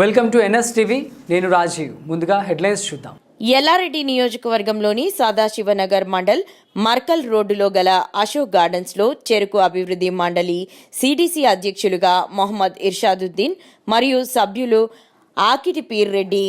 Welcome to NS TV. నేను రాజీవ్. ముందుగా headlines చూద్దాం. ఎల్లారెడ్డి నియోజకవర్గంలోని సదాశివనగర్ మండల్ మర్కల్ రోడ్డులో గల అశోక్ గార్డెన్స్లో చెరుకు అభివృద్ధి మండలి సిడిసి అధ్యక్షులుగా మొహమ్మద్ ఇర్షాదుద్దీన్ మరియు సభ్యులు ఆకిటి పీర్ రెడ్డి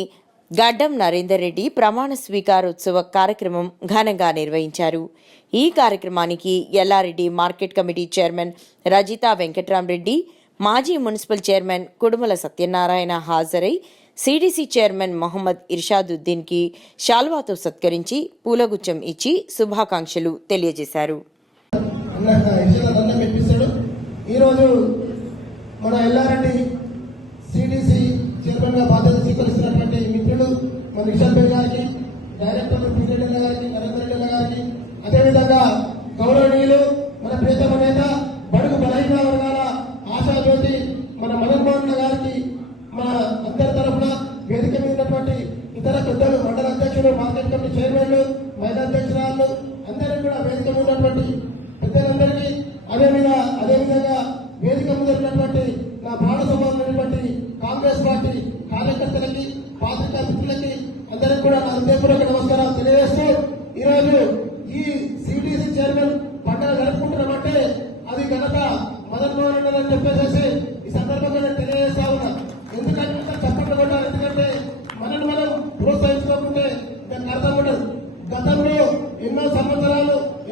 గడ్డం నరేందర్ రెడ్డి ప్రమాణ స్వీకారోత్సవ కార్యక్రమం ఘనంగా నిర్వహించారు. ఈ కార్యక్రమానికి Yellareddy market committee chairman Rajitha Venkatramareddy Reddy మాజీ మున్సిపల్ చైర్మన్ కుడుమల సత్యనారాయణ హాజరై సిడిసి చైర్మన్ మొహమ్మద్ ఇర్షాదుద్దీన్కి షాల్వాతో సత్కరించి పూలగుచ్చం ఇచ్చి శుభాకాంక్షలు తెలియజేశారు. డైరెక్టర్ ఇతర పెద్దలు మండల అధ్యక్షులు మార్కెట్ కమిటీ చైర్మన్లు మహిళా అధ్యక్షురాలు అందరూ కూడా వేదిక ఉన్నటువంటి పెద్దలందరికీ అదేవిధంగా అదేవిధంగా వేదిక ముందున్నటువంటి నా బాణ బట్టి కాంగ్రెస్ పార్టీ కార్యకర్తలకి పాత్రికా మిత్రులకి అందరికి కూడా నా హృదయపూర్వక నమస్కారాలు తెలియజేస్తూ ఈరోజు ఈ సిడిసి చైర్మన్ పండుగ జరుపుకుంటున్నామంటే అది ఘనత మదన్ మోహన్ అని చెప్పేసి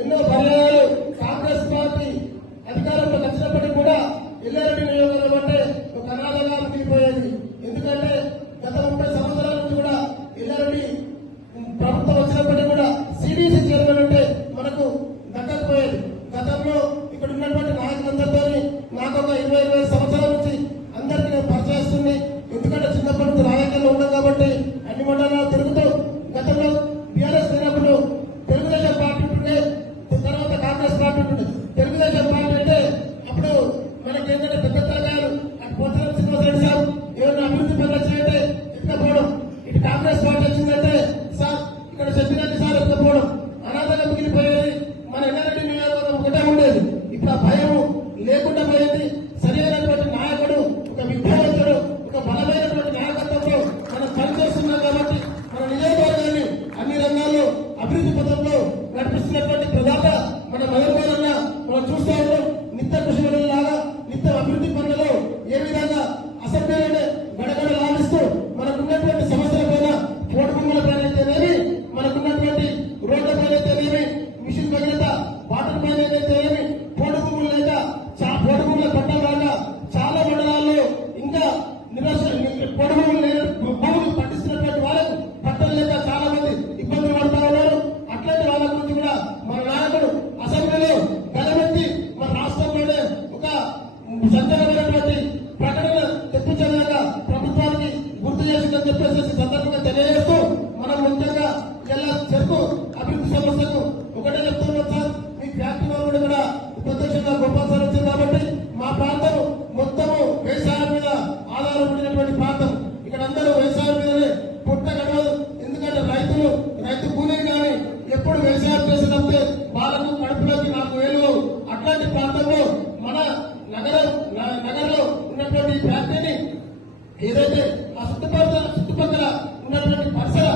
இன்னும் అభివృద్ధి సమస్యలు ఒకటే చెప్తున్నాం సార్ మీ ప్రాంతం కూడా కూడా ప్రత్యక్షంగా గొప్ప సార్ కాబట్టి మా ప్రాంతం మొత్తము వ్యవసాయం మీద ఆధారపడినటువంటి ప్రాంతం. ఇక్కడ అందరూ వ్యవసాయం మీదనే పుట్ట గడవదు. ఎందుకంటే రైతులు రైతు కూలీలు కానీ ఎప్పుడు వ్యవసాయం చేసినప్పుడే వాళ్ళకు కడుపులోకి నాలుగు వేలు అట్లాంటి ప్రాంతంలో మన నగరం నగరంలో ఉన్నటువంటి ఫ్యాక్టరీని ఏదైతే ఆ చుట్టుపక్కల చుట్టుపక్కల ఉన్నటువంటి పరిసర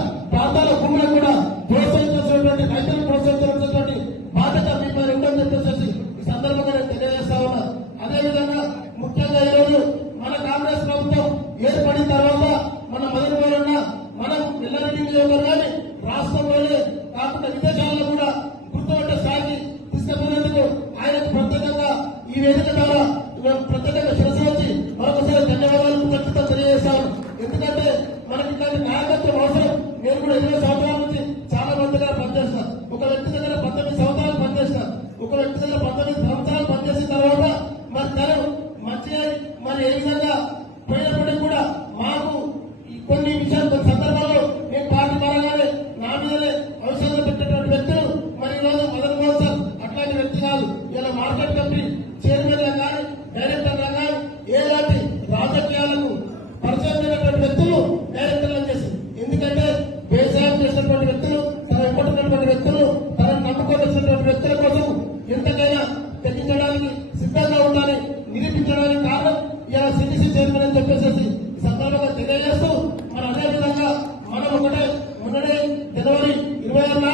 ఇరవై ఆరు